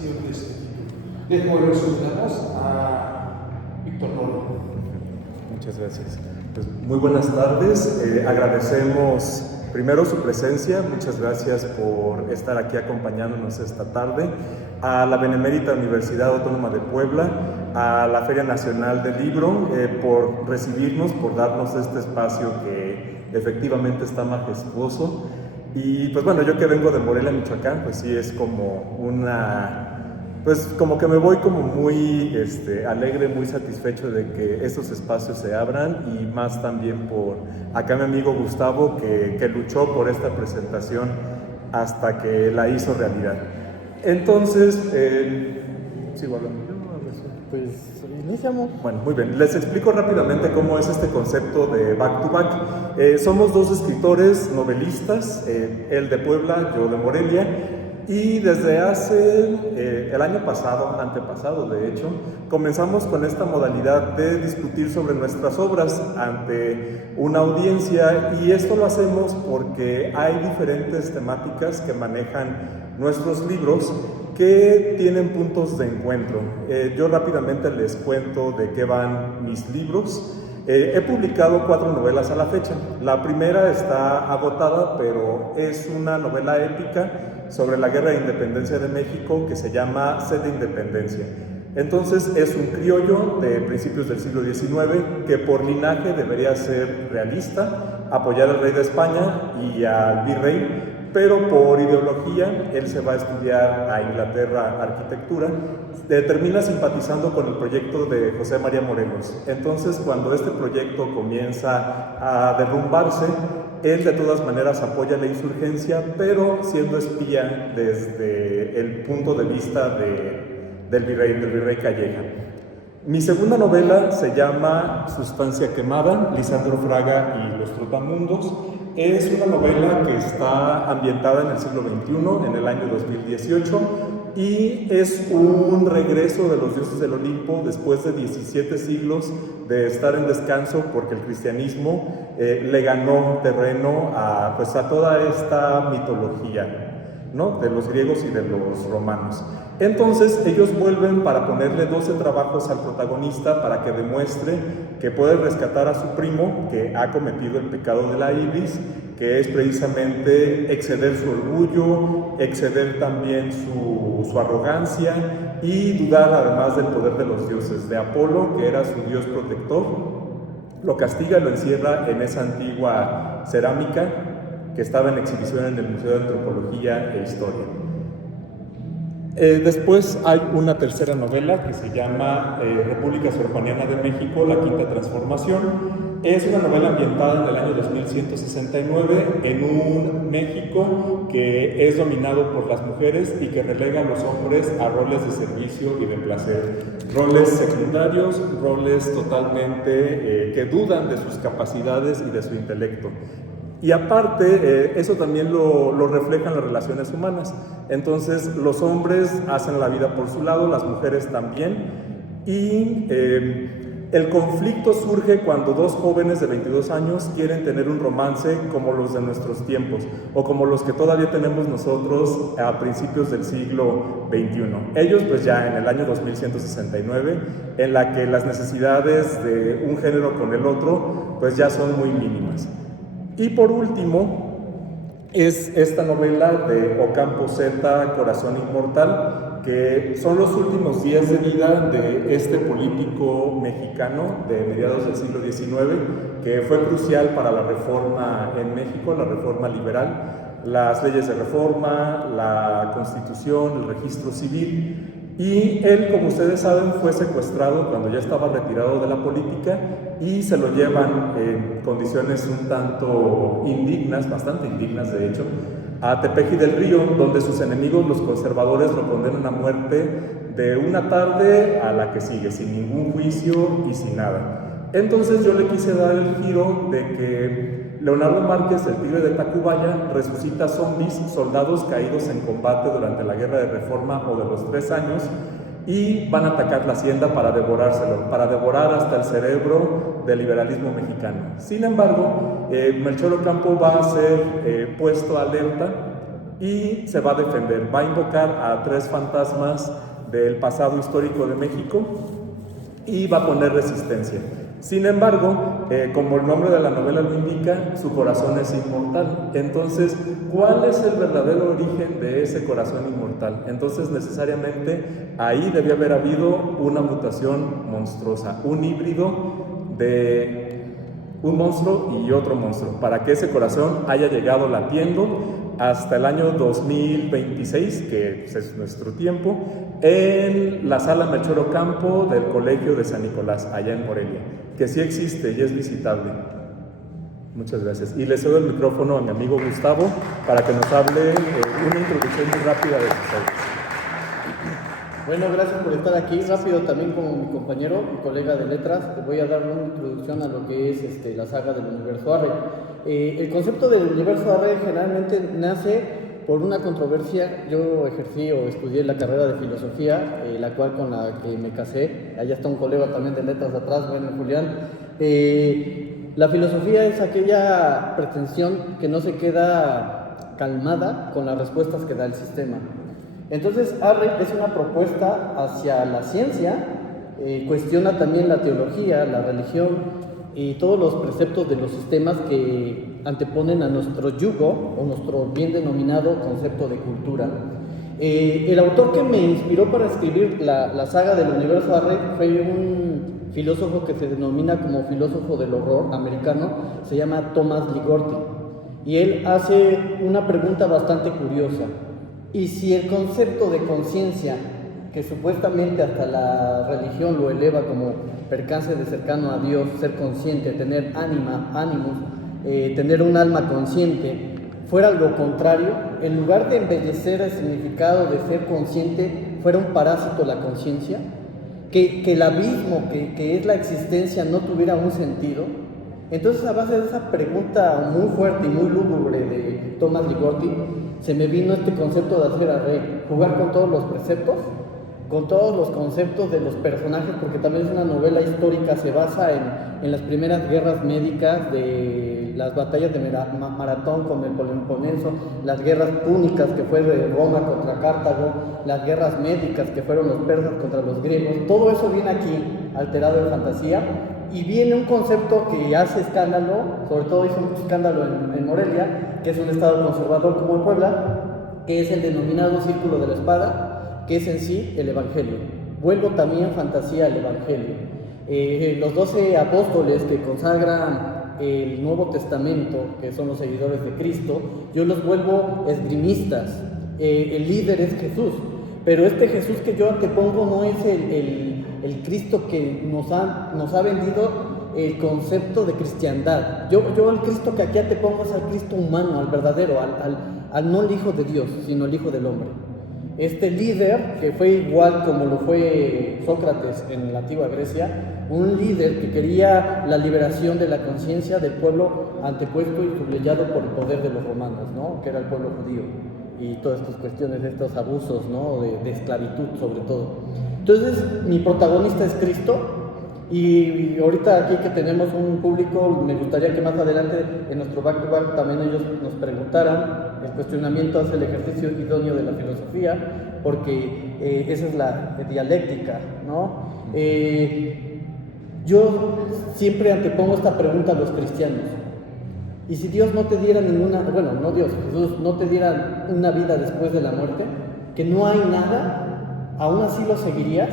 presentación de este libro. Dejo el resto de la voz a Víctor Romo. Muchas gracias. Pues muy buenas tardes. Agradecemos primero su presencia. Muchas gracias por estar aquí acompañándonos esta tarde. A la Benemérita Universidad Autónoma de Puebla, a la Feria Nacional del Libro, por recibirnos, por darnos este espacio que efectivamente está majestuoso. Y pues bueno, yo que vengo de Morelia, Michoacán, pues sí es como pues como que me voy como muy alegre, muy satisfecho de que estos espacios se abran, y más también por acá mi amigo Gustavo que luchó por esta presentación hasta que la hizo realidad. Entonces, ¿sigo hablando yo? Pues iniciamos. Bueno, muy bien. Les explico rápidamente cómo es este concepto de back to back. Somos dos escritores novelistas, él de Puebla, yo de Morelia, y desde hace el año pasado, antepasado de hecho, comenzamos con esta modalidad de discutir sobre nuestras obras ante una audiencia, y esto lo hacemos porque hay diferentes temáticas que manejan nuestros libros que tienen puntos de encuentro. Yo rápidamente les cuento de qué van mis libros. He publicado 4 novelas a la fecha. La primera está agotada, pero es una novela épica sobre la Guerra de Independencia de México que se llama Sed de Independencia. Entonces es un criollo de principios del siglo XIX que por linaje debería ser realista, apoyar al rey de España y al virrey, pero por ideología él se va a estudiar a Inglaterra arquitectura, termina simpatizando con el proyecto de José María Morelos. Entonces, cuando este proyecto comienza a derrumbarse, él de todas maneras apoya la insurgencia, pero siendo espía desde el punto de vista del virrey Calleja. Mi segunda novela se llama Sustancia Quemada, Lisandro Fraga y los Trotamundos. Es una novela que está ambientada en el siglo XXI, en el año 2018, y es un regreso de los dioses del Olimpo después de 17 siglos de estar en descanso, porque el cristianismo le ganó terreno a toda esta mitología, ¿no?, de los griegos y de los romanos. Entonces ellos vuelven para ponerle 12 trabajos al protagonista para que demuestre que puede rescatar a su primo, que ha cometido el pecado de la ibris, que es precisamente exceder su orgullo, exceder también su arrogancia y dudar además del poder de los dioses, de Apolo, que era su dios protector. Lo castiga, lo encierra en esa antigua cerámica que estaba en exhibición en el Museo de Antropología e Historia. Después hay una tercera novela que se llama República Sor-Juaniana de México, la Quinta Transformación. Es una novela ambientada en el año 2169 en un México que es dominado por las mujeres y que relega a los hombres a roles de servicio y de placer, roles secundarios, roles totalmente que dudan de sus capacidades y de su intelecto. Y aparte, eso también lo reflejan las relaciones humanas. Entonces, los hombres hacen la vida por su lado, las mujeres también, y el conflicto surge cuando dos jóvenes de 22 años quieren tener un romance como los de nuestros tiempos, o como los que todavía tenemos nosotros a principios del siglo XXI. Ellos pues ya en el año 2169, en la que las necesidades de un género con el otro pues ya son muy mínimas. Y por último, es esta novela de Ocampo Zeta, Corazón Inmortal, que son los últimos días de vida de este político mexicano de mediados del siglo XIX, que fue crucial para la reforma en México, la reforma liberal, las leyes de reforma, la Constitución, el registro civil. Y él, como ustedes saben, fue secuestrado cuando ya estaba retirado de la política y se lo llevan en condiciones un tanto indignas, bastante indignas de hecho, a Tepeji del Río, donde sus enemigos, los conservadores, lo condenan a muerte de una tarde a la que sigue, sin ningún juicio y sin nada. Entonces yo le quise dar el giro de que Leonardo Márquez, el Tigre de Tacubaya, resucita zombies, soldados caídos en combate durante la Guerra de Reforma o de los 3 años, y van a atacar la hacienda para devorárselo, para devorar hasta el cerebro del liberalismo mexicano. Sin embargo, Melchor Ocampo va a ser puesto alerta y se va a defender, va a invocar a 3 fantasmas del pasado histórico de México y va a poner resistencia. Sin embargo, como el nombre de la novela lo indica, su corazón es inmortal. Entonces, ¿cuál es el verdadero origen de ese corazón inmortal? Entonces, necesariamente, ahí debía haber habido una mutación monstruosa, un híbrido de un monstruo y otro monstruo, para que ese corazón haya llegado latiendo hasta el año 2026, que es nuestro tiempo, en la sala Melchor Ocampo del Colegio de San Nicolás, allá en Morelia, que sí existe y es visitable. Muchas gracias. Y le cedo el micrófono a mi amigo Gustavo para que nos hable una introducción muy rápida de sus obras. Bueno, gracias por estar aquí. Rápido también como mi compañero y colega de letras, te voy a dar una introducción a lo que es la saga del universo Arre. El concepto del universo Arre generalmente nace por una controversia. Yo ejercí o estudié la carrera de filosofía, la cual con la que me casé. Allá está un colega también de letras atrás, bueno, Julián. La filosofía es aquella pretensión que no se queda calmada con las respuestas que da el sistema. Entonces, Arre es una propuesta hacia la ciencia, cuestiona también la teología, la religión y todos los preceptos de los sistemas que anteponen a nuestro yugo o nuestro bien denominado concepto de cultura. El autor que me inspiró para escribir la saga del universo Arre fue un filósofo que se denomina como filósofo del horror americano, se llama Thomas Ligotti, y él hace una pregunta bastante curiosa. ¿Y si el concepto de conciencia, que supuestamente hasta la religión lo eleva como percance de cercano a Dios, ser consciente, tener ánimos, tener un alma consciente, fuera lo contrario? En lugar de embellecer el significado de ser consciente, fuera un parásito la conciencia, que el abismo que es la existencia no tuviera un sentido. Entonces, a base de esa pregunta muy fuerte y muy lúgubre de Thomas Ligotti, se me vino este concepto de hacer Arre, jugar con todos los preceptos, con todos los conceptos de los personajes, porque también es una novela histórica, se basa en las primeras guerras médicas, de las batallas de Maratón con el Peloponeso, las guerras púnicas que fue de Roma contra Cartago, las guerras médicas que fueron los persas contra los griegos. Todo eso viene aquí alterado en fantasía, y viene un concepto que hace escándalo, sobre todo hizo un escándalo en Morelia, que es un estado conservador como en Puebla, que es el denominado Círculo de la Espada, que es en sí el Evangelio. Vuelvo también fantasía al Evangelio. Los 12 apóstoles que consagran el Nuevo Testamento, que son los seguidores de Cristo, yo los vuelvo esgrimistas. El líder es Jesús, pero este Jesús que yo antepongo no es el Cristo que nos ha vendido el concepto de cristiandad. Yo el Cristo que aquí te pongo es al Cristo humano, al verdadero, al no el Hijo de Dios, sino el Hijo del Hombre. Este líder, que fue igual como lo fue Sócrates en la antigua Grecia, un líder que quería la liberación de la conciencia del pueblo antepuesto y sublevado por el poder de los romanos, ¿no? Que era el pueblo judío, y todas estas cuestiones, estos abusos, ¿no? de esclavitud sobre todo. Entonces, mi protagonista es Cristo, y ahorita aquí que tenemos un público, me gustaría que más adelante en nuestro back to back también ellos nos preguntaran. El cuestionamiento hace el ejercicio idóneo de la filosofía, porque esa es la dialéctica, ¿no? Yo siempre antepongo esta pregunta a los cristianos: ¿y si Dios no te diera ninguna, bueno, no Dios, Jesús no te diera una vida después de la muerte, que no hay nada, aún así lo seguirías?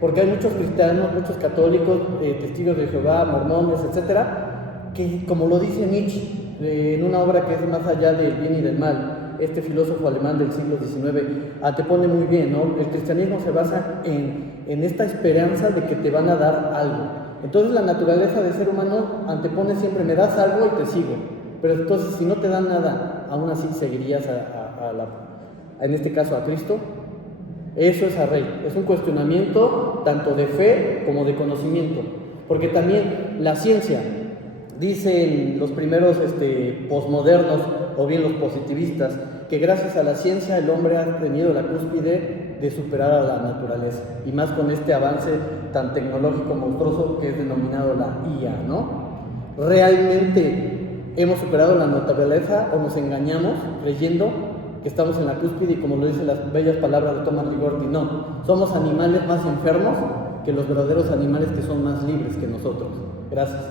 Porque hay muchos cristianos, muchos católicos, testigos de Jehová, mormones, etcétera, que, como lo dice Nietzsche en una obra que es Más allá del bien y del mal, este filósofo alemán del siglo XIX antepone muy bien, ¿no? El cristianismo se basa en esta esperanza de que te van a dar algo. Entonces la naturaleza del ser humano antepone siempre: me das algo y te sigo. Pero entonces, si no te dan nada, aún así seguirías en este caso a Cristo. Eso es Arre, es un cuestionamiento tanto de fe como de conocimiento, porque también la ciencia, dicen los primeros posmodernos o bien los positivistas, que gracias a la ciencia el hombre ha tenido la cúspide de superar a la naturaleza, y más con este avance tan tecnológico monstruoso que es denominado la IA, ¿no? ¿Realmente hemos superado la naturaleza o nos engañamos creyendo que estamos en la cúspide y como lo dicen las bellas palabras de Thomas Ligorti, no, somos animales más enfermos que los verdaderos animales que son más libres que nosotros. Gracias.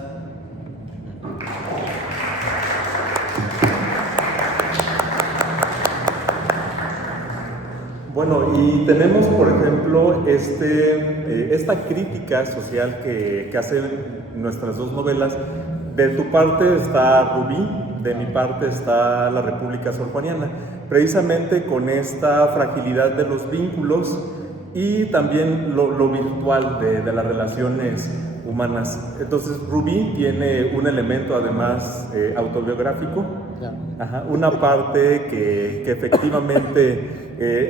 Bueno, y tenemos, por ejemplo, esta crítica social que hacen nuestras dos novelas. De tu parte está Rubí, de mi parte está La República Sor-Juaniana, precisamente con esta fragilidad de los vínculos y también lo virtual de las relaciones humanas. Entonces Rubí tiene un elemento además autobiográfico, ajá, una parte que efectivamente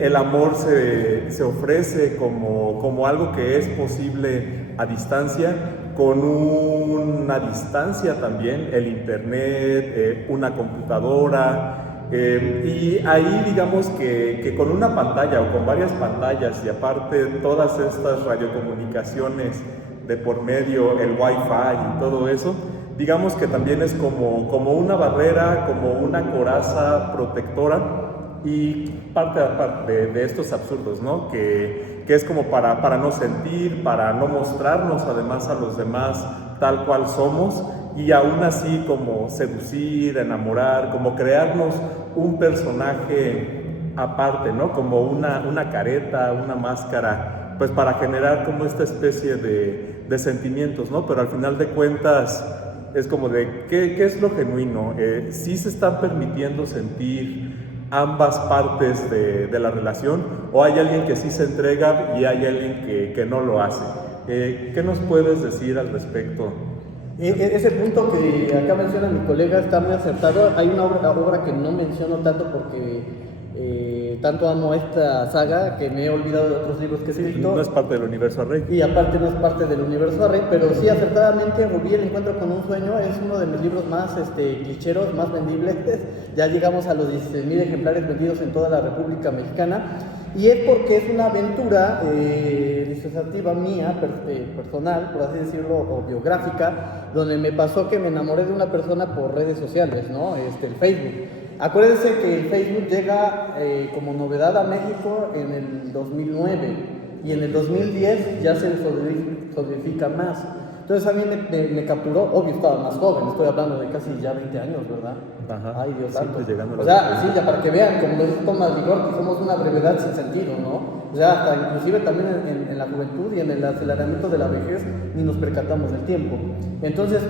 el amor se ofrece como algo que es posible a distancia, con una distancia también, el internet, una computadora, y ahí digamos que con una pantalla o con varias pantallas y aparte todas estas radiocomunicaciones de por medio, el wifi y todo eso, digamos que también es como una barrera, como una coraza protectora y parte de estos absurdos, ¿no? Que es como para no sentir, para no mostrarnos además a los demás tal cual somos y aún así como seducir, enamorar, como crearnos un personaje aparte, ¿no? Como una careta, una máscara, pues para generar como esta especie de sentimientos, ¿no? Pero al final de cuentas es como de, ¿qué es lo genuino? ¿Sí se están permitiendo sentir ambas partes de la relación o hay alguien que sí se entrega y hay alguien que no lo hace? ¿Qué nos puedes decir al respecto? Ese punto que acá menciona mi colega está muy acertado. Hay una obra que no menciono tanto porque tanto amo esta saga que me he olvidado de otros libros que he escrito. No es parte del universo Arrey. Y aparte no es parte del universo Arrey, pero sí acertadamente Rubí, el encuentro con un sueño, es uno de mis libros más clicheros, más vendibles. Ya llegamos a los 16,000 ejemplares vendidos en toda la República Mexicana. Y es porque es una aventura disociativa mía, personal, por así decirlo, o biográfica, donde me pasó que me enamoré de una persona por redes sociales, ¿no? El Facebook. Acuérdense que el Facebook llega como novedad a México en el 2009 y en el 2010 ya se solidifica más. Entonces a mí me capturó, obvio estaba más joven, estoy hablando de casi ya 20 años, ¿verdad? Ajá. Ay, Dios santo. O sea, sí, ya para que vean, como lo dice Thomas Ligorti, somos una brevedad sin sentido, ¿no? O sea, hasta inclusive también en la juventud y en el aceleramiento de la vejez ni nos percatamos del tiempo. Entonces,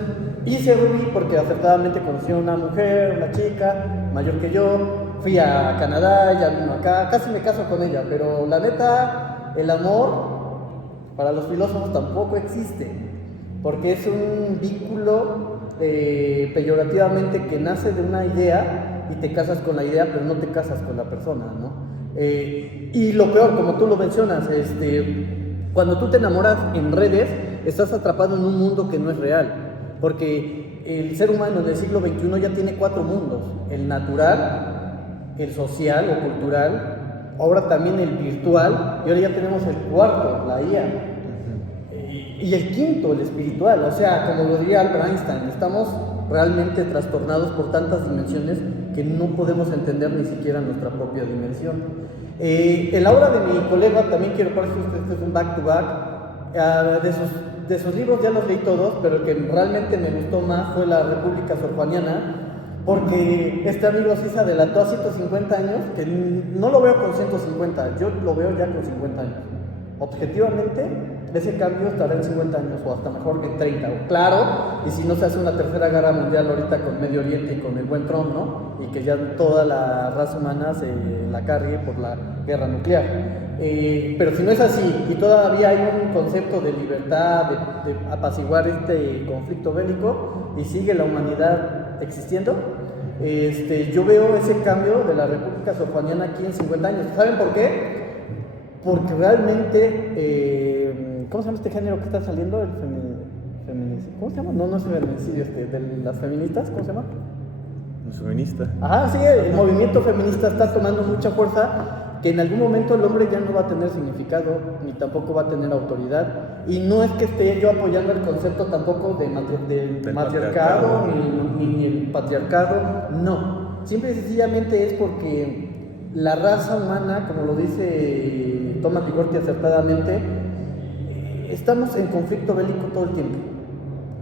hice Rubí porque acertadamente conocí a una mujer, una chica mayor que yo, fui a Canadá, ella vino acá, casi me caso con ella, pero la neta, el amor para los filósofos tampoco existe. Porque es un vínculo peyorativamente que nace de una idea y te casas con la idea, pero no te casas con la persona, ¿no? Y lo peor, como tú lo mencionas, cuando tú te enamoras en redes, estás atrapado en un mundo que no es real. Porque el ser humano en el siglo XXI ya tiene 4 mundos: el natural, el social o cultural, ahora también el virtual, y ahora ya tenemos el cuarto, la IA. Y el quinto, el espiritual. O sea, como lo diría Albert Einstein, estamos realmente trastornados por tantas dimensiones que no podemos entender ni siquiera nuestra propia dimensión. En la obra de mi colega, también quiero por eso este es un back to back, de sus libros ya los leí todos, pero el que realmente me gustó más fue La República Sor-Juaniana, porque este amigo sí se adelantó a 150 años, que no lo veo con 150, yo lo veo ya con 50 años. Objetivamente, ese cambio estará en 50 años o hasta mejor que en 30, claro, y si no se hace una tercera guerra mundial ahorita con Medio Oriente y con el buen Trump, ¿no? Y que ya toda la raza humana se la cargue por la guerra nuclear. Pero si no es así y todavía hay un concepto de libertad, de apaciguar este conflicto bélico y sigue la humanidad existiendo, yo veo ese cambio de la República Sor-Juaniana aquí en 50 años. ¿Saben por qué? Porque realmente, ¿cómo se llama este género que está saliendo? El feminicidio. ¿Cómo se llama? No es feminicidio, de las feministas, ¿cómo se llama? Feminista. Ajá, sí, el movimiento feminista está tomando mucha fuerza, que en algún momento el hombre ya no va a tener significado, ni tampoco va a tener autoridad. Y no es que esté yo apoyando el concepto tampoco de matriarcado, ni el patriarcado, no. Simple y sencillamente es porque la raza humana, como lo dice Thomas Ligotti acertadamente, estamos en conflicto bélico todo el tiempo.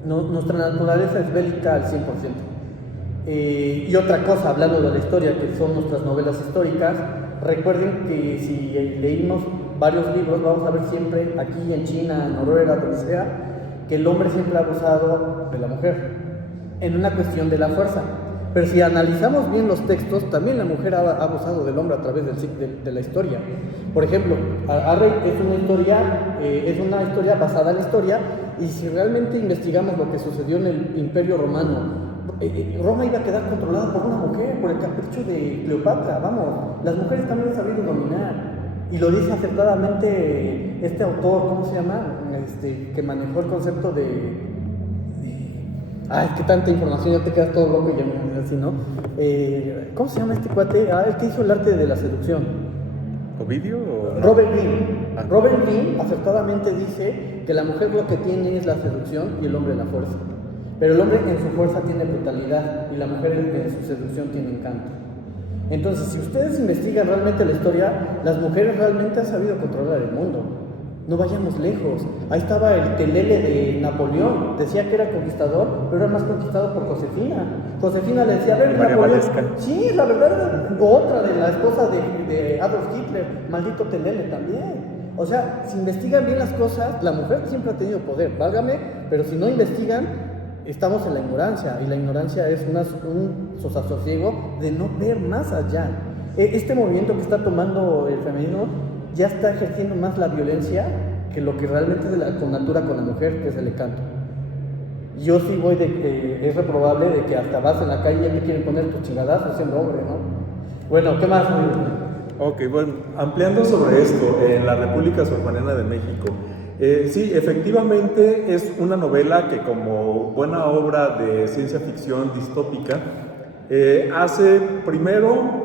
Nuestra naturaleza es bélica al 100%. Y otra cosa, hablando de la historia, que son nuestras novelas históricas, recuerden que si leímos varios libros, vamos a ver siempre, aquí en China, en Noruega, donde sea, que el hombre siempre ha abusado de la mujer, en una cuestión de la fuerza. Pero si analizamos bien los textos, también la mujer ha abusado del hombre a través de la historia. Por ejemplo, Arrey es una historia basada en la historia, y si realmente investigamos lo que sucedió en el Imperio Romano, Roma iba a quedar controlada por una mujer, por el capricho de Cleopatra. Vamos, las mujeres también han sabido dominar. Y lo dice acertadamente este autor, ¿cómo se llama? Que manejó el concepto de... es que tanta información, ya te quedas todo loco y ya así, ¿no? ¿Cómo se llama este cuate? El que hizo el arte de la seducción. ¿Ovidio? Robert Greene. Robert Greene acertadamente dice que la mujer lo que tiene es la seducción y el hombre la fuerza. Pero el hombre en su fuerza tiene brutalidad y la mujer en su seducción tiene encanto. Entonces, si ustedes investigan realmente la historia, las mujeres realmente han sabido controlar el mundo. No vayamos lejos. Ahí estaba el Telele de Napoleón. Decía que era conquistador, pero era más conquistado por Josefina. Josefina le decía, a ver, María Napoleón. Valesca. Sí, la verdad, otra de la esposa de Adolf Hitler, maldito Telele también. O sea, si investigan bien las cosas, la mujer siempre ha tenido poder, válgame, pero si no investigan, estamos en la ignorancia, y la ignorancia es un sosasosiego de no ver más allá. Este movimiento que está tomando el femenino ya está ejerciendo más la violencia que lo que realmente es de la connatura con la mujer, que es el encanto. Yo sí voy es reprobable de que hasta vas en la calle y ya te quieren poner tus chingadazos siendo hombre, ¿no? Bueno, ¿qué más? Ok, bueno, ampliando sobre esto, en la República Surmanena de México, sí, efectivamente es una novela que, como buena obra de ciencia ficción distópica, hace primero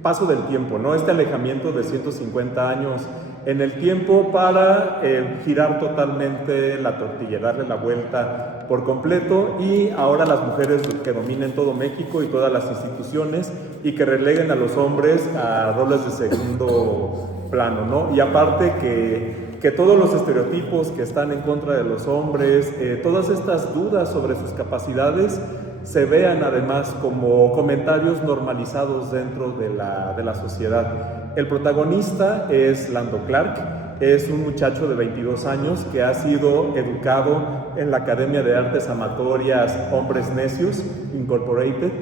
paso del tiempo, ¿no? Este alejamiento de 150 años en el tiempo para girar totalmente la tortilla, darle la vuelta por completo, y ahora las mujeres que dominen todo México y todas las instituciones y que releguen a los hombres a roles de segundo plano, ¿no? Y aparte que todos los estereotipos que están en contra de los hombres, todas estas dudas sobre sus capacidades, se vean además como comentarios normalizados dentro de la sociedad. El protagonista es Lando Clark, es un muchacho de 22 años que ha sido educado en la Academia de Artes Amatorias Hombres Necios, Incorporated,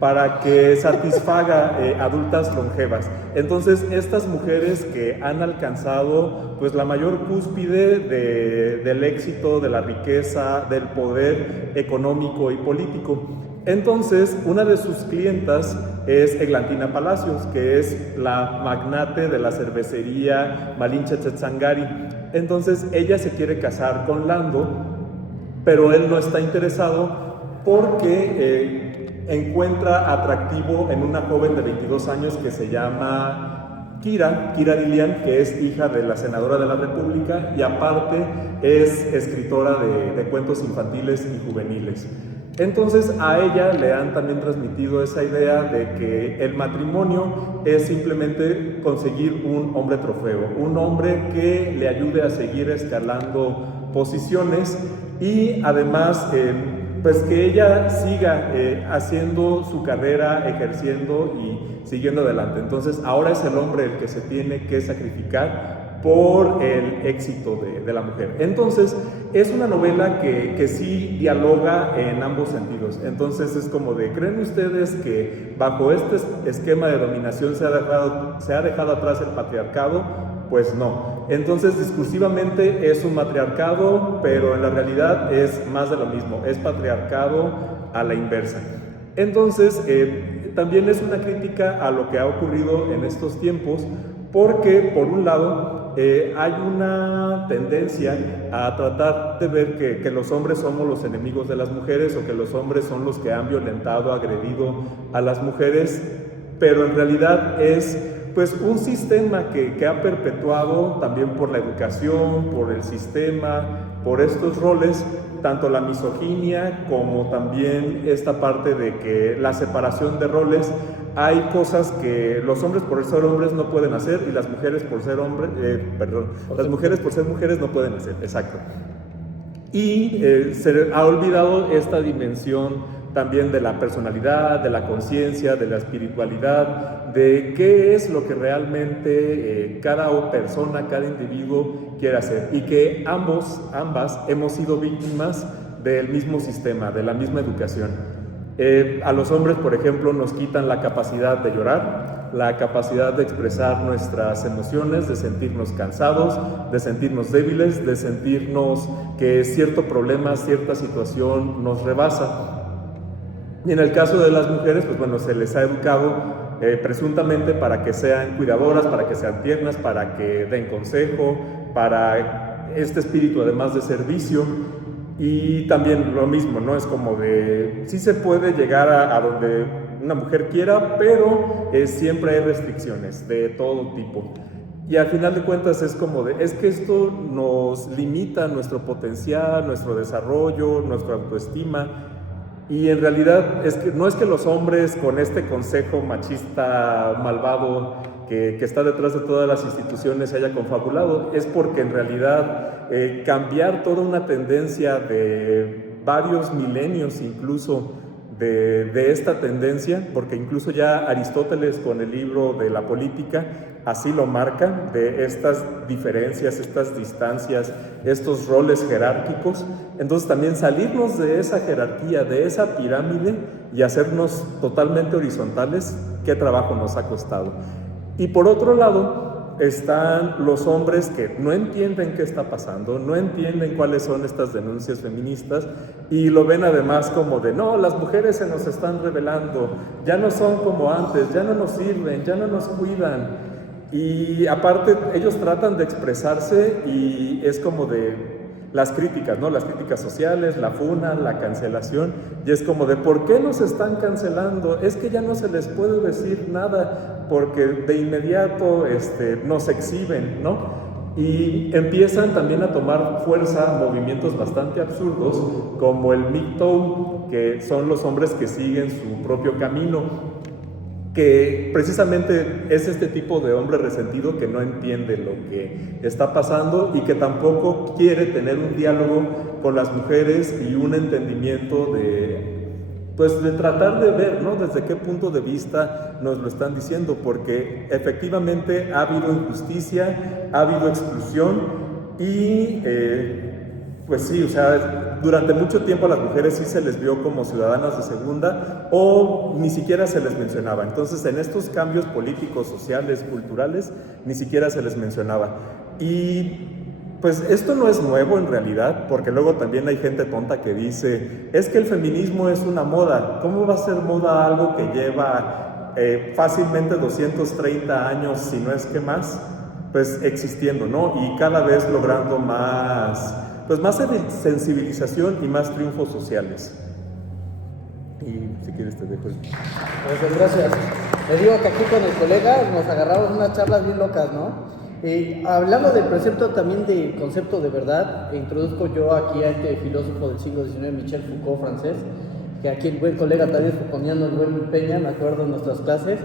para que satisfaga adultas longevas. Entonces, estas mujeres que han alcanzado pues la mayor cúspide del éxito, de la riqueza, del poder económico y político. Entonces, una de sus clientas es Eglantina Palacios, que es la magnate de la cervecería Malinche Tsetsangari. Entonces, ella se quiere casar con Lando, pero él no está interesado porque encuentra atractivo en una joven de 22 años que se llama Kira Dilian, que es hija de la senadora de la República y aparte es escritora de cuentos infantiles y juveniles. Entonces a ella le han también transmitido esa idea de que el matrimonio es simplemente conseguir un hombre trofeo, un hombre que le ayude a seguir escalando posiciones y además pues que ella siga haciendo su carrera, ejerciendo y siguiendo adelante. Entonces ahora es el hombre el que se tiene que sacrificar por el éxito de la mujer. Entonces es una novela que sí dialoga en ambos sentidos. Entonces es como de, ¿creen ustedes que bajo este esquema de dominación se ha dejado atrás el patriarcado? Pues no. Entonces discursivamente es un matriarcado, pero en la realidad es más de lo mismo, es patriarcado a la inversa. Entonces también es una crítica a lo que ha ocurrido en estos tiempos, porque por un lado hay una tendencia a tratar de ver que los hombres somos los enemigos de las mujeres o que los hombres son los que han violentado, agredido a las mujeres, pero en realidad es pues un sistema que ha perpetuado también por la educación, por el sistema, por estos roles, tanto la misoginia como también esta parte de que la separación de roles, hay cosas que los hombres por ser hombres no pueden hacer y las mujeres por ser hombres, las mujeres por ser mujeres no pueden hacer, exacto. Y se ha olvidado esta dimensión también de la personalidad, de la conciencia, de la espiritualidad, de qué es lo que realmente cada persona, cada individuo quiere hacer, y que ambas hemos sido víctimas del mismo sistema, de la misma educación. A los hombres, por ejemplo, nos quitan la capacidad de llorar, la capacidad de expresar nuestras emociones, de sentirnos cansados, de sentirnos débiles, de sentirnos que cierto problema, cierta situación nos rebasa. Y en el caso de las mujeres, pues bueno, se les ha educado presuntamente para que sean cuidadoras, para que sean tiernas, para que den consejo, para este espíritu además de servicio. Y también lo mismo, ¿no? Es como de, sí se puede llegar a donde una mujer quiera, pero siempre hay restricciones de todo tipo. Y al final de cuentas es como de, es que esto nos limita nuestro potencial, nuestro desarrollo, nuestra autoestima. Y en realidad es que no es que los hombres con este consejo machista malvado que está detrás de todas las instituciones se haya confabulado, es porque en realidad cambiar toda una tendencia de varios milenios incluso de esta tendencia, porque incluso ya Aristóteles con el libro de la política así lo marca, de estas diferencias, estas distancias, estos roles jerárquicos. Entonces también salirnos de esa jerarquía, de esa pirámide y hacernos totalmente horizontales, qué trabajo nos ha costado. Y por otro lado están los hombres que no entienden qué está pasando, no entienden cuáles son estas denuncias feministas y lo ven además como de, no, las mujeres se nos están rebelando, ya no son como antes, ya no nos sirven, ya no nos cuidan. Y aparte ellos tratan de expresarse y es como de las críticas, ¿no? Las críticas sociales, la funa, la cancelación, y es como de ¿por qué nos están cancelando? Es que ya no se les puede decir nada porque de inmediato nos exhiben, ¿no? Y empiezan también a tomar fuerza movimientos bastante absurdos como el MGTOW, que son los hombres que siguen su propio camino, que precisamente es este tipo de hombre resentido que no entiende lo que está pasando y que tampoco quiere tener un diálogo con las mujeres y un entendimiento de tratar de ver, ¿no? Desde qué punto de vista nos lo están diciendo, porque efectivamente ha habido injusticia, ha habido exclusión y pues sí, o sea, durante mucho tiempo a las mujeres sí se les vio como ciudadanas de segunda o ni siquiera se les mencionaba. Entonces, en estos cambios políticos, sociales, culturales, ni siquiera se les mencionaba. Y pues esto no es nuevo en realidad, porque luego también hay gente tonta que dice, es que el feminismo es una moda. ¿Cómo va a ser moda algo que lleva fácilmente 230 años, si no es que más, pues existiendo, ¿no? Y cada vez logrando más sensibilización y más triunfos sociales. Y si quieres te dejo. Pues gracias. Le digo que aquí con el colega nos agarramos unas charlas bien locas, ¿no? Hablando del precepto también del concepto de verdad, introduzco yo aquí a este filósofo del siglo XIX, Michel Foucault, francés, que aquí el buen colega también Foucaultiano, el buen Peña, me acuerdo en nuestras clases.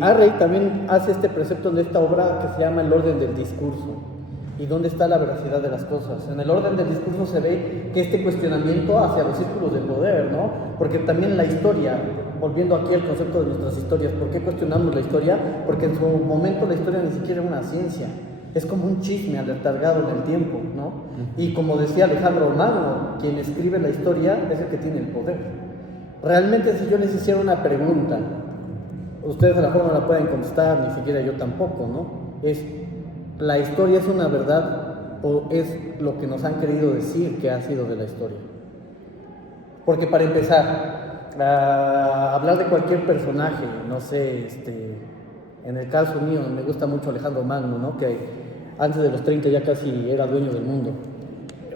Harry también hace este precepto de esta obra que se llama El orden del discurso. ¿Y dónde está la veracidad de las cosas? En el orden del discurso se ve que este cuestionamiento hacia los círculos de poder, ¿no? Porque también la historia, volviendo aquí al concepto de nuestras historias, ¿por qué cuestionamos la historia? Porque en su momento la historia ni siquiera es una ciencia, es como un chisme aletargado en el tiempo, ¿no? Y como decía Alejandro Magno, quien escribe la historia es el que tiene el poder. Realmente si yo les hiciera una pregunta, ustedes a la forma no la pueden contestar, ni siquiera yo tampoco, ¿no? ¿La historia es una verdad o es lo que nos han querido decir que ha sido de la historia? Porque para empezar, hablar de cualquier personaje, no sé, en el caso mío me gusta mucho Alejandro Magno, ¿no? Que antes de los 30 ya casi era dueño del mundo.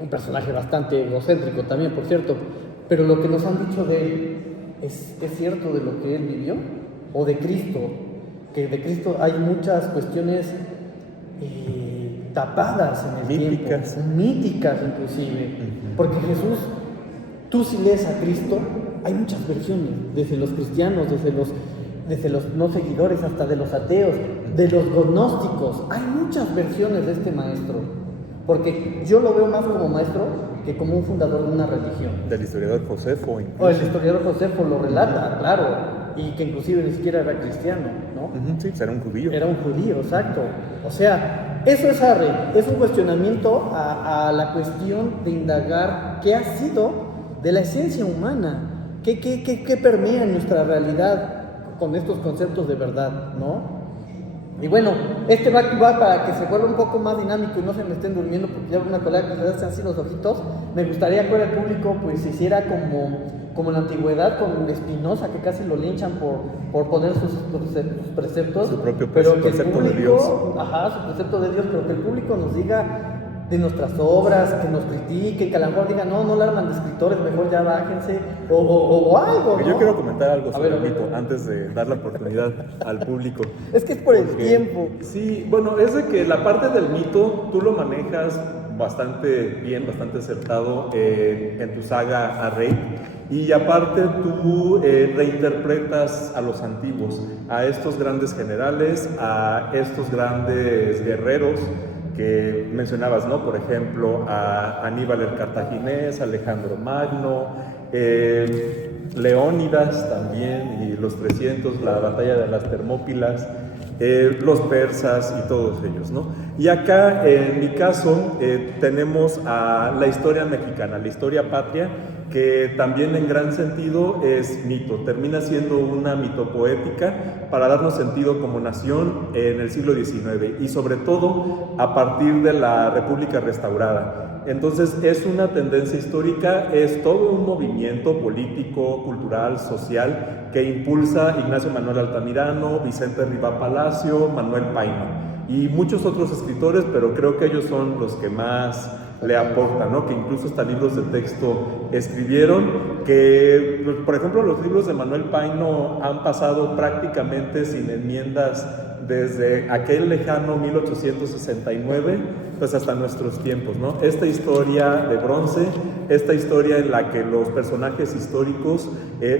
Un personaje bastante egocéntrico también, por cierto. Pero lo que nos han dicho de él, ¿es cierto de lo que él vivió? ¿O de Cristo? porque de Cristo hay muchas cuestiones tapadas en el Míticas. tiempo, míticas inclusive, porque Jesús, tú si lees a Cristo, hay muchas versiones, desde los cristianos, desde los no seguidores hasta de los ateos, de los gnósticos, hay muchas versiones de este maestro, porque yo lo veo más como maestro que como un fundador de una religión. Del historiador Josefo. O el historiador Josefo lo relata, claro, y que inclusive ni siquiera era cristiano, ¿no? Sí, era un judío. Era un judío, exacto. O sea, eso es arre, es un cuestionamiento a la cuestión de indagar qué ha sido de la esencia humana, qué permea en nuestra realidad con estos conceptos de verdad, ¿no? Y bueno, este back to back, para que se vuelva un poco más dinámico y no se me estén durmiendo, porque ya una colega que se hacen así los ojitos, me gustaría que el público pues se hiciera como en la antigüedad con Spinoza, que casi lo linchan por poner sus preceptos, Su propio pero que el precepto de público, Dios. su precepto de Dios, pero que el público nos diga de nuestras obras, que nos critique, que a lo mejor diga, no la arman de escritores, mejor ya bájense, o algo, ¿no? Yo quiero comentar algo A sobre ver, el mito, antes de dar la oportunidad al público. Es que es por el Porque, tiempo. Sí, bueno, es de que la parte del mito tú lo manejas bastante bien, bastante acertado en tu saga a Rey. Y aparte tú reinterpretas a los antiguos, a estos grandes generales, a estos grandes guerreros que mencionabas, ¿no? Por ejemplo, a Aníbal el Cartaginés, Alejandro Magno, Leónidas también, y los 300, la batalla de las Termópilas, los persas y todos ellos, ¿no? Y acá, en mi caso, tenemos a la historia mexicana, la historia patria, que también en gran sentido es mito, termina siendo una mitopoética para darnos sentido como nación en el siglo XIX y sobre todo a partir de la República restaurada. Entonces es una tendencia histórica, es todo un movimiento político, cultural, social que impulsa Ignacio Manuel Altamirano, Vicente Riva Palacio, Manuel Paino y muchos otros escritores, pero creo que ellos son los que más le aportan, ¿no? Que incluso hasta libros de texto escribieron, que por ejemplo los libros de Manuel Paino han pasado prácticamente sin enmiendas desde aquel lejano 1869 pues hasta nuestros tiempos, ¿no? Esta historia de bronce, esta historia en la que los personajes históricos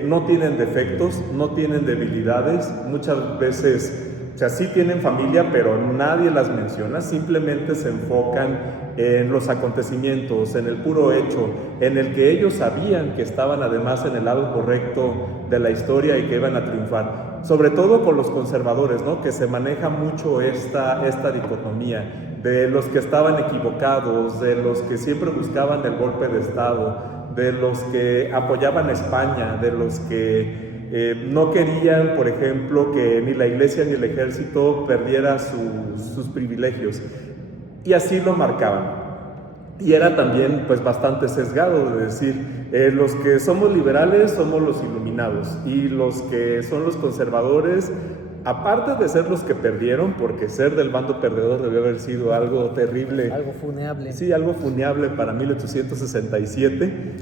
no tienen defectos, no tienen debilidades, muchas veces, o sea, sí tienen familia, pero nadie las menciona, simplemente se enfocan en los acontecimientos, en el puro hecho, en el que ellos sabían que estaban además en el lado correcto de la historia y que iban a triunfar. Sobre todo con los conservadores, ¿no? Que se maneja mucho esta dicotomía de los que estaban equivocados, de los que siempre buscaban el golpe de Estado, de los que apoyaban a España, de los que no querían, por ejemplo, que ni la iglesia ni el ejército perdiera sus privilegios. Y así lo marcaban. Y era también pues bastante sesgado de decir, los que somos liberales somos los iluminados y los que son los conservadores, aparte de ser los que perdieron, porque ser del bando perdedor debió haber sido algo terrible. Algo funeable. Sí, algo funeable para 1867.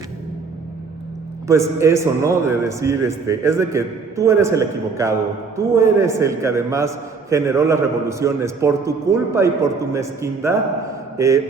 Pues eso, ¿no? De decir, es de que tú eres el equivocado, tú eres el que además generó las revoluciones, por tu culpa y por tu mezquindad,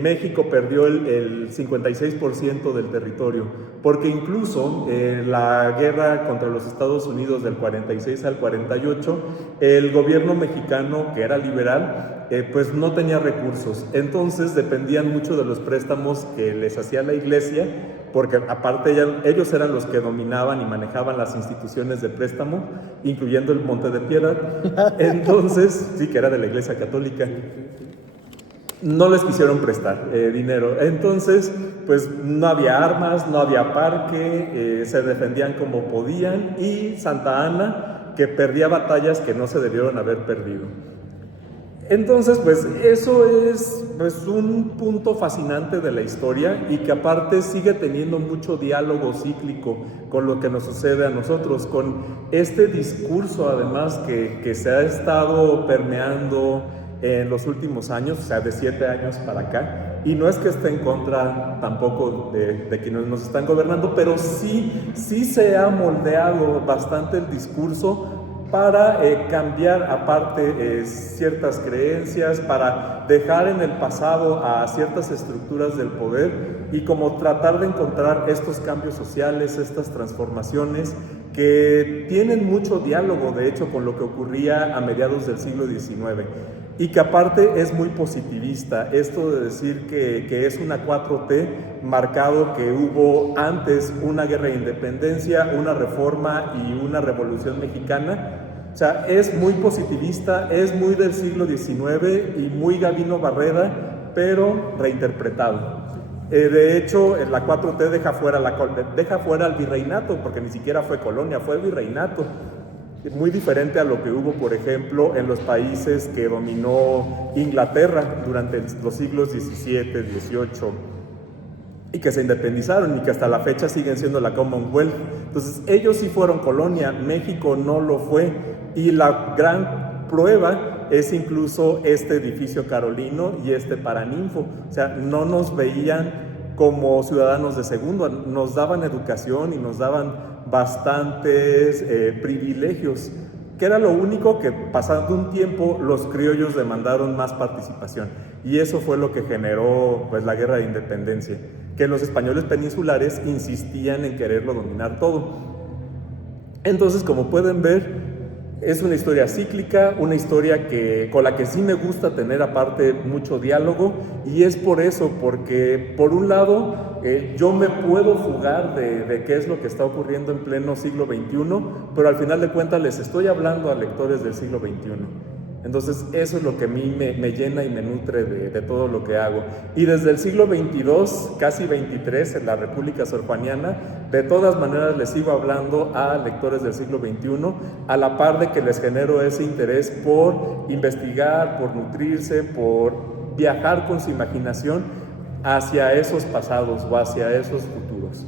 México perdió el 56% del territorio, porque incluso la guerra contra los Estados Unidos del 46 al 48, el gobierno mexicano, que era liberal, pues no tenía recursos, entonces dependían mucho de los préstamos que les hacía la iglesia, porque aparte ellos eran los que dominaban y manejaban las instituciones de préstamo, incluyendo el Monte de Piedad. Entonces, sí, que era de la Iglesia Católica, no les quisieron prestar dinero. Entonces, pues no había armas, no había parque, se defendían como podían, y Santa Ana, que perdía batallas que no se debieron haber perdido. Entonces, pues eso es pues, un punto fascinante de la historia y que aparte sigue teniendo mucho diálogo cíclico con lo que nos sucede a nosotros, con este discurso además que se ha estado permeando en los últimos años, o sea, de 7 años para acá, y no es que esté en contra tampoco de quienes nos están gobernando, pero sí se ha moldeado bastante el discurso para cambiar aparte ciertas creencias, para dejar en el pasado a ciertas estructuras del poder y como tratar de encontrar estos cambios sociales, estas transformaciones que tienen mucho diálogo, de hecho, con lo que ocurría a mediados del siglo XIX y que aparte es muy positivista, esto de decir que es una 4T marcado que hubo antes una guerra de independencia, una reforma y una revolución mexicana. O sea, es muy positivista, es muy del siglo XIX y muy Gabino Barreda, pero reinterpretado. De hecho, la 4T deja fuera al virreinato, porque ni siquiera fue colonia, fue virreinato. Muy diferente a lo que hubo, por ejemplo, en los países que dominó Inglaterra durante los siglos XVII, XVIII y que se independizaron y que hasta la fecha siguen siendo la Commonwealth. Entonces, ellos sí fueron colonia, México no lo fue, y la gran prueba es incluso este edificio carolino y este Paraninfo. O sea, no nos veían como ciudadanos de segunda, nos daban educación y nos daban bastantes privilegios, que era lo único que pasando un tiempo los criollos demandaron más participación, y eso fue lo que generó pues la guerra de independencia, que los españoles peninsulares insistían en quererlo dominar todo. Entonces, como pueden ver, es una historia cíclica, una historia con la que sí me gusta tener aparte mucho diálogo, y es por eso, porque por un lado yo me puedo fugar de qué es lo que está ocurriendo en pleno siglo XXI, pero al final de cuentas les estoy hablando a lectores del siglo XXI. Entonces eso es lo que a mí me llena y me nutre de todo lo que hago. Y desde el siglo XXII, casi XXIII, en la República Sorjuaniana, de todas maneras les sigo hablando a lectores del siglo XXI, a la par de que les genero ese interés por investigar, por nutrirse, por viajar con su imaginación hacia esos pasados o hacia esos futuros.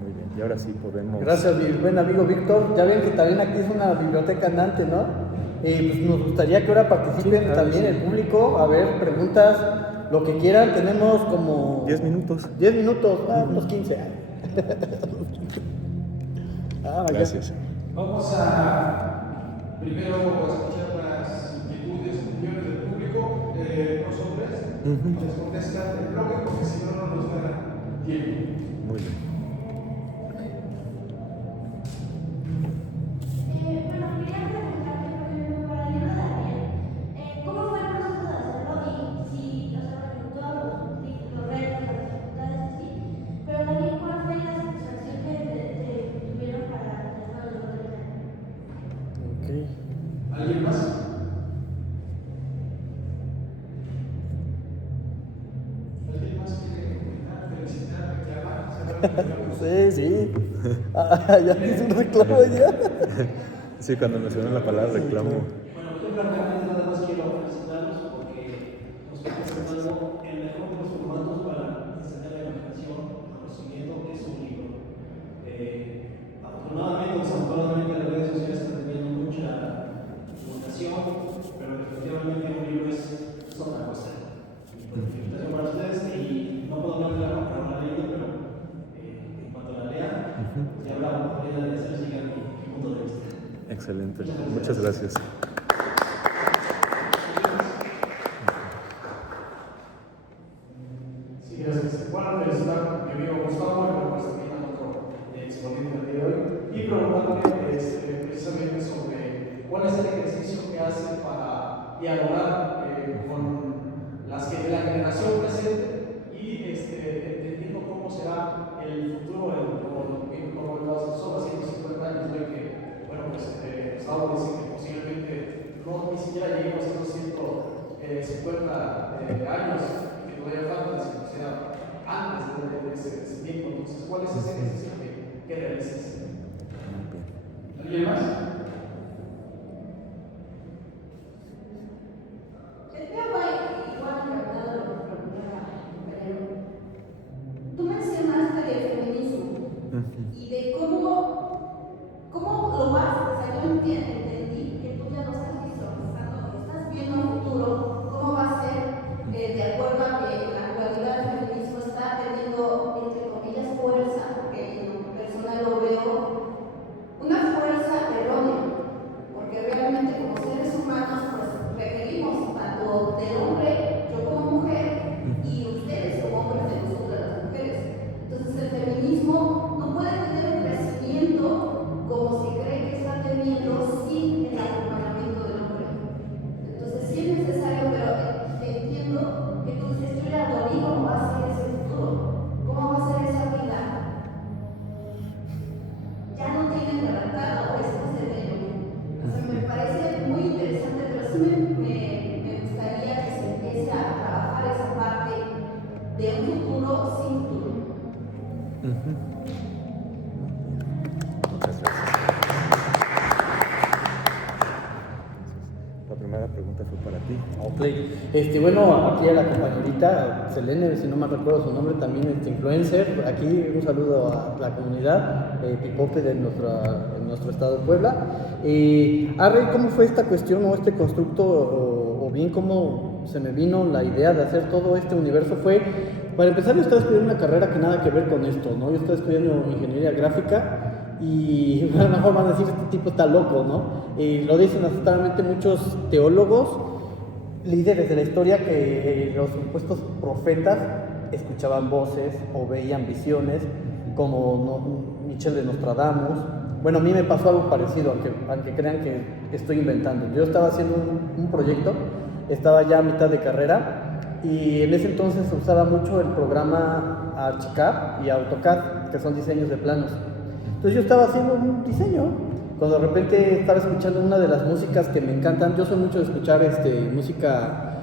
Muy bien, y ahora sí podemos... Gracias, mi buen amigo Víctor. Ya ven que también aquí es una biblioteca andante, ¿no? Pues nos gustaría que ahora participen también el público, a ver, preguntas, lo que quieran. Tenemos como 10 minutos. 10 minutos, unos 15. Gracias. Vamos a primero escuchar las inquietudes, opiniones del público, los hombres, les contestan el bloque porque si no, no nos da tiempo. Muy bien. ¿Alguien más? ¿Alguien más quiere comentar, felicitar, reclamar? Sí, sí. Ya hice un reclamo ya. Sí, cuando mencionan la palabra reclamo. Bueno, yo francamente nada más quiero felicitarlos porque nos están presentando el mejor de los formatos para enseñar la imaginación, el conocimiento, que es un libro. Afortunadamente o desafortunadamente las redes sociales están teniendo mucha divulgación, pero definitivamente un libro es otra cosa. Y pues, felicitación para ustedes, y no puedo hablar de la para una leyenda, pero en cuanto a la lea, pues ya hablamos, podría hacer llegar mi punto de vista. Excelente, muchas gracias. Sí, gracias. Bueno, felicitar a mi amigo Gustavo, y pues también a otro exponente del día de hoy, y preguntarle precisamente sobre cuál es el ejercicio que hace para dialogar con la generación presente y entendiendo cómo será el futuro, como las personas 150 años, de que, bueno, pues Gustavo dice que posiblemente no ni siquiera lleguemos a esos 150 años que todavía faltan, sino sea antes de ese tiempo. Entonces, ¿cuál es ese ejercicio que realizas? ¿Alguien más? El tema va igual encargado de lo que preguntaba el compañero. Tú mencionaste del feminismo y de cómo lo vas, o sea, yo entendí que tú ya lo estás visualizando, estás viendo a futuro cómo va a ser, de acuerdo a que en la actualidad el feminismo está teniendo, entre comillas, fuerza, porque en lo personal lo veo una fuerza errónea. Muchas gracias. La primera pregunta fue para ti. Ok. Bueno, aquí a la compañerita Selene, si no me recuerdo su nombre, también influencer. Aquí un saludo a la comunidad Pipope de nuestro estado de Puebla. Arre, ¿cómo fue esta cuestión o este constructo o bien cómo se me vino la idea de hacer todo este universo? Para empezar, yo estaba estudiando una carrera que nada que ver con esto, ¿no? Yo estaba estudiando ingeniería gráfica y a lo mejor van a decir, este tipo está loco, ¿no? Y lo dicen absolutamente muchos teólogos, líderes de la historia, que los supuestos profetas escuchaban voces o veían visiones, como Michel de Nostradamus. Bueno, a mí me pasó algo parecido, aunque crean que estoy inventando. Yo estaba haciendo un proyecto, estaba ya a mitad de carrera, y en ese entonces se usaba mucho el programa Archicad y AutoCAD, que son diseños de planos. Entonces yo estaba haciendo un diseño, cuando de repente estaba escuchando una de las músicas que me encantan. Yo soy mucho de escuchar música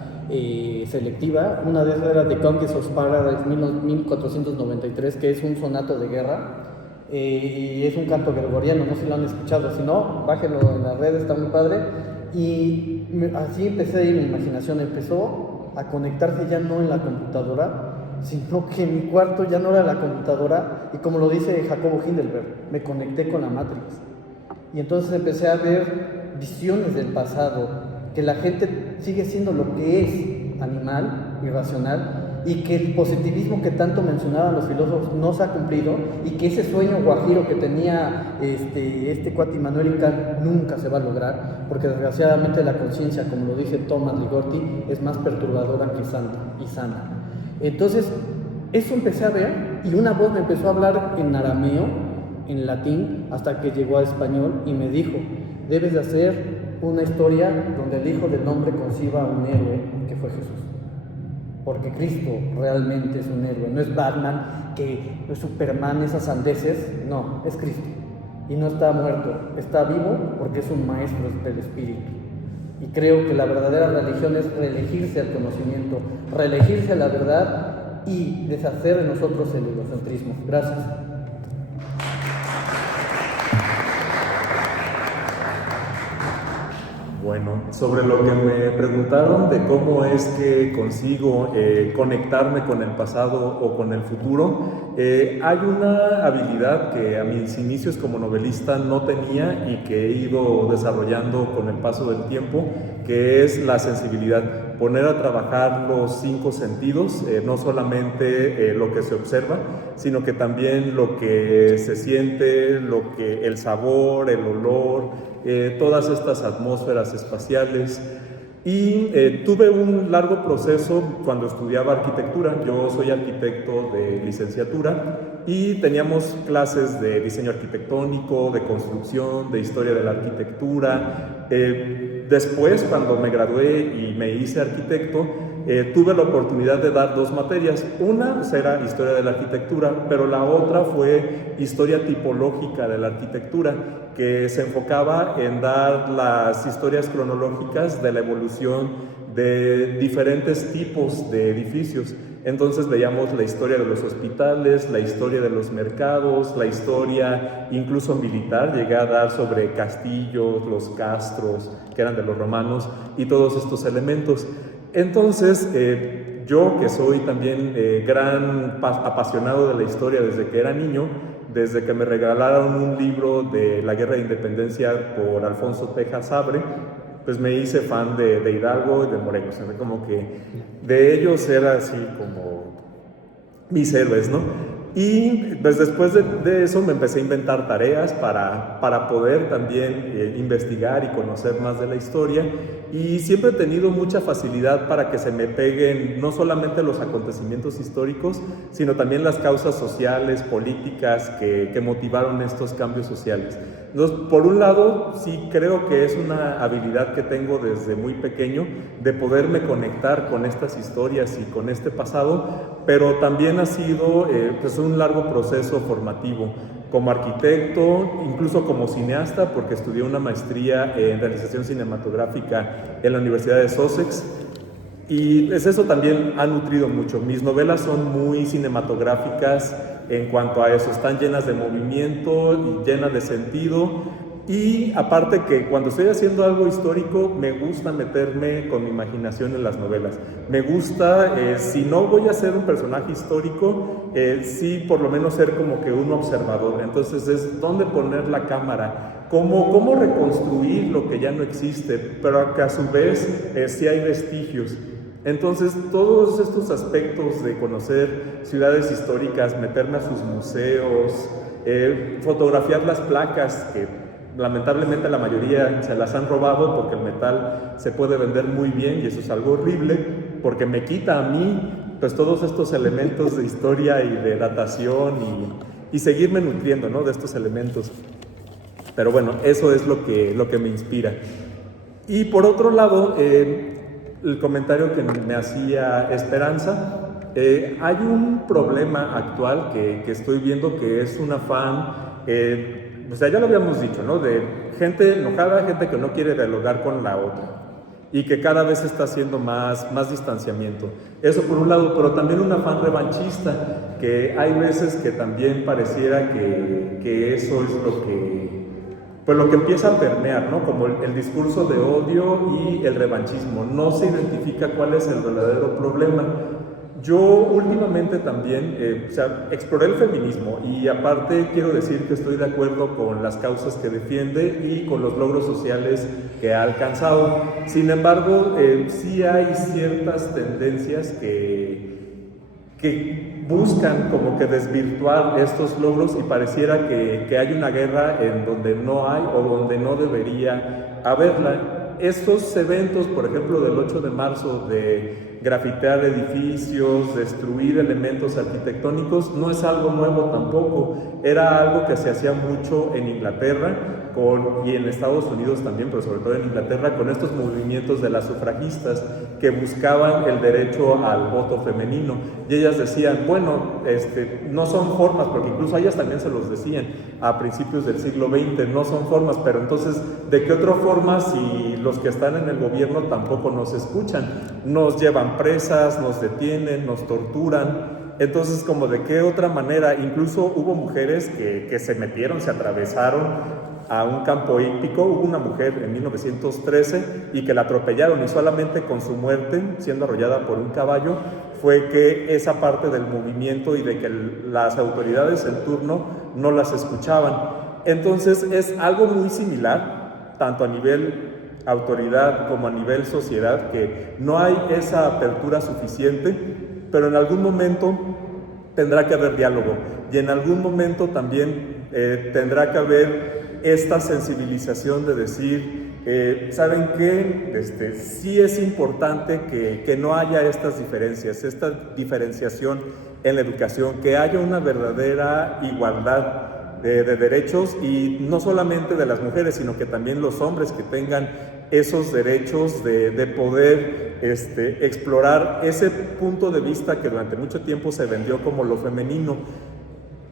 selectiva. Una de esas era The Conquest of Paradise 1493, que es un sonato de guerra, y es un canto gregoriano, no sé si lo han escuchado, si no, bájenlo en las redes, está muy padre. Y así empecé, y mi imaginación empezó a conectarse ya no en la computadora, sino que mi cuarto ya no era la computadora, y como lo dice Jacobo Hindelberg, me conecté con la Matrix. Y entonces empecé a ver visiones del pasado, que la gente sigue siendo lo que es, animal, irracional, y que el positivismo que tanto mencionaban los filósofos no se ha cumplido, y que ese sueño guajiro que tenía este cuate Immanuel Kant nunca se va a lograr, porque desgraciadamente la conciencia, como lo dice Thomas Ligotti, es más perturbadora que santa y sana. Entonces, eso empecé a ver, y una voz me empezó a hablar en arameo, en latín, hasta que llegó a español y me dijo: debes de hacer una historia donde el Hijo del Hombre conciba a un héroe que fue Jesús. Porque Cristo realmente es un héroe, no es Batman, que es Superman, esas sandeces, no, es Cristo. Y no está muerto, está vivo porque es un maestro del espíritu. Y creo que la verdadera religión es reelegirse al conocimiento, reelegirse a la verdad y deshacer de nosotros el egocentrismo. Gracias. Bueno, sobre lo que me preguntaron de cómo es que consigo conectarme con el pasado o con el futuro, hay una habilidad que a mis inicios como novelista no tenía y que he ido desarrollando con el paso del tiempo, que es la sensibilidad. Poner a trabajar los 5 sentidos, no solamente lo que se observa, sino que también lo que se siente, el sabor, el olor, todas estas atmósferas espaciales. Y tuve un largo proceso cuando estudiaba arquitectura. Yo soy arquitecto de licenciatura y teníamos clases de diseño arquitectónico, de construcción, de historia de la arquitectura. Después, cuando me gradué y me hice arquitecto, tuve la oportunidad de dar 2 materias. Una era historia de la arquitectura, pero la otra fue historia tipológica de la arquitectura, que se enfocaba en dar las historias cronológicas de la evolución de diferentes tipos de edificios. Entonces veíamos la historia de los hospitales, la historia de los mercados, la historia incluso militar. Llegué a dar sobre castillos, los castros, que eran de los romanos, y todos estos elementos. Entonces, yo que soy también gran apasionado de la historia desde que era niño, desde que me regalaron un libro de la Guerra de Independencia por Alfonso Tejas Sabre, pues me hice fan de Hidalgo y de Morelos. O sea, como que de ellos era así como mis héroes, ¿no? Y pues después de eso me empecé a inventar tareas para poder también investigar y conocer más de la historia, y siempre he tenido mucha facilidad para que se me peguen no solamente los acontecimientos históricos, sino también las causas sociales, políticas que motivaron estos cambios sociales. Entonces, por un lado, sí creo que es una habilidad que tengo desde muy pequeño de poderme conectar con estas historias y con este pasado, pero también ha sido pues un largo proceso formativo como arquitecto, incluso como cineasta, porque estudié una maestría en realización cinematográfica en la Universidad de Sussex, y pues eso también ha nutrido mucho. Mis novelas son muy cinematográficas en cuanto a eso, están llenas de movimiento y llenas de sentido. Y aparte que cuando estoy haciendo algo histórico, me gusta meterme con mi imaginación en las novelas. Me gusta, si no voy a ser un personaje histórico, sí por lo menos ser como que un observador. Entonces es dónde poner la cámara, cómo reconstruir lo que ya no existe, pero que a su vez sí hay vestigios. Entonces todos estos aspectos de conocer ciudades históricas, meterme a sus museos, fotografiar las placas que lamentablemente la mayoría se las han robado porque el metal se puede vender muy bien y eso es algo horrible porque me quita a mí pues todos estos elementos de historia y de datación y seguirme nutriendo, ¿no?, de estos elementos. Pero bueno, eso es lo que me inspira. Y por otro lado, el comentario que me hacía Esperanza, hay un problema actual que estoy viendo que es un afán, o sea, ya lo habíamos dicho, ¿no?, de gente enojada, gente que no quiere dialogar con la otra y que cada vez está haciendo más distanciamiento. Eso por un lado, pero también un afán revanchista, que hay veces que también pareciera que eso es lo que empieza a permear, ¿no?, como el discurso de odio y el revanchismo. No se identifica cuál es el verdadero problema. Yo últimamente también exploré el feminismo y aparte quiero decir que estoy de acuerdo con las causas que defiende y con los logros sociales que ha alcanzado. Sin embargo, sí hay ciertas tendencias que buscan como que desvirtuar estos logros y pareciera que hay una guerra en donde no hay o donde no debería haberla. Estos eventos, por ejemplo, del 8 de marzo de grafitear edificios, destruir elementos arquitectónicos, no es algo nuevo tampoco. Era algo que se hacía mucho en Inglaterra y en Estados Unidos también, pero sobre todo en Inglaterra, con estos movimientos de las sufragistas que buscaban el derecho al voto femenino. Y ellas decían, bueno, no son formas, porque incluso a ellas también se los decían a principios del siglo XX, no son formas, pero entonces, ¿de qué otra forma si los que están en el gobierno tampoco nos escuchan? Nos llevan presas, nos detienen, nos torturan. Entonces, como de qué otra manera, incluso hubo mujeres que se metieron, se atravesaron a un campo hípico. Hubo una mujer en 1913 y que la atropellaron y solamente con su muerte, siendo arrollada por un caballo, fue que esa parte del movimiento y de que las autoridades en turno no las escuchaban. Entonces es algo muy similar, tanto a nivel autoridad como a nivel sociedad, que no hay esa apertura suficiente, pero en algún momento tendrá que haber diálogo y en algún momento también tendrá que haber esta sensibilización de decir, ¿saben qué? Sí es importante que no haya estas diferencias, esta diferenciación en la educación, que haya una verdadera igualdad de derechos y no solamente de las mujeres, sino que también los hombres que tengan esos derechos de poder explorar ese punto de vista que durante mucho tiempo se vendió como lo femenino.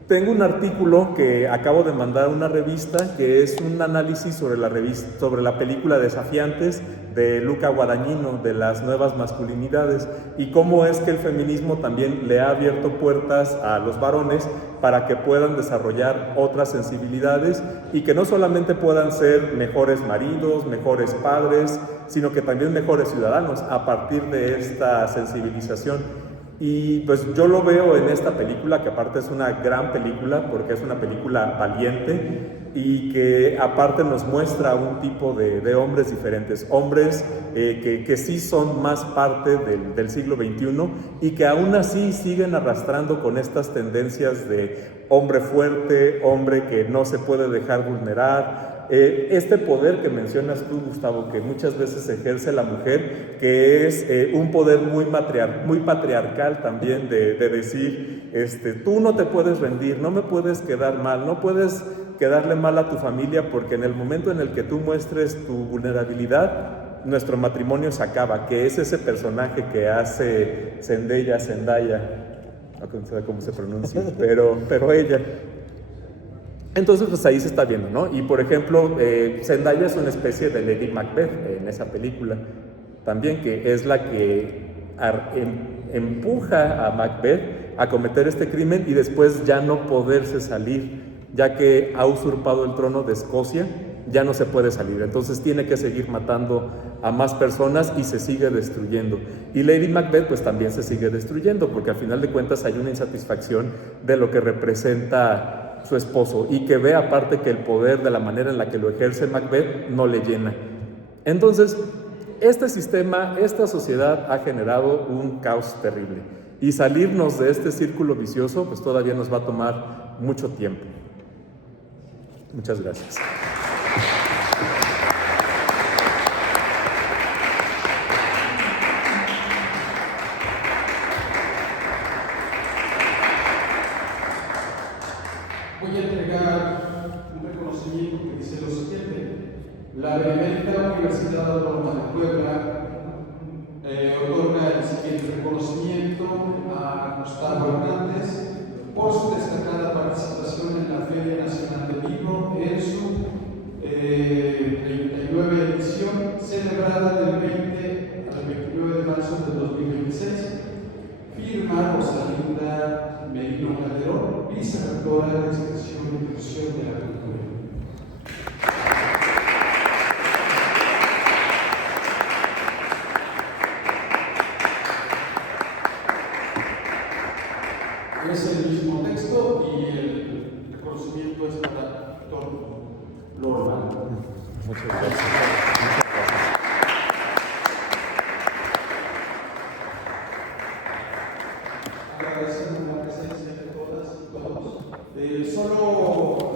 Tengo un artículo que acabo de mandar a una revista que es un análisis sobre la película Desafiantes de Luca Guadagnino, de las nuevas masculinidades, y cómo es que el feminismo también le ha abierto puertas a los varones para que puedan desarrollar otras sensibilidades y que no solamente puedan ser mejores maridos, mejores padres, sino que también mejores ciudadanos a partir de esta sensibilización. Y pues yo lo veo en esta película, que aparte es una gran película porque es una película valiente y que aparte nos muestra un tipo de hombres diferentes, hombres que sí son más parte del siglo XXI y que aún así siguen arrastrando con estas tendencias de hombre fuerte, hombre que no se puede dejar vulnerar. Este poder que mencionas tú, Gustavo, que muchas veces ejerce la mujer, que es un poder muy patriarcal también de decir, tú no te puedes rendir, no me puedes quedar mal, no puedes quedarle mal a tu familia porque en el momento en el que tú muestres tu vulnerabilidad, nuestro matrimonio se acaba, que es ese personaje que hace Zendaya, no sé cómo se pronuncia, pero ella. Entonces, pues ahí se está viendo, ¿no? Y por ejemplo, Zendaya es una especie de Lady Macbeth en esa película, también, que es la que empuja a Macbeth a cometer este crimen y después ya no poderse salir, ya que ha usurpado el trono de Escocia, ya no se puede salir. Entonces tiene que seguir matando a más personas y se sigue destruyendo. Y Lady Macbeth pues también se sigue destruyendo, porque al final de cuentas hay una insatisfacción de lo que representa su esposo y que ve aparte que el poder de la manera en la que lo ejerce Macbeth no le llena. Entonces, este sistema, esta sociedad ha generado un caos terrible y salirnos de este círculo vicioso pues todavía nos va a tomar mucho tiempo. Muchas gracias. Voy a entregar un reconocimiento que dice lo siguiente. La Benemérita Universidad Autónoma de Puebla otorga el siguiente reconocimiento a Gustavo Hernández por su destacada participación en la Feria Nacional del Libro en su 39 edición, celebrada del 20 al 29 de marzo de 2026. Firma Rosalinda Merino Calderón, vicerrectora de Extensión y Difusión de la Cultura. Es el mismo texto y el reconocimiento es para Doctor Lorman. Muchas gracias. Agradecemos la presencia de todas y todos. Solo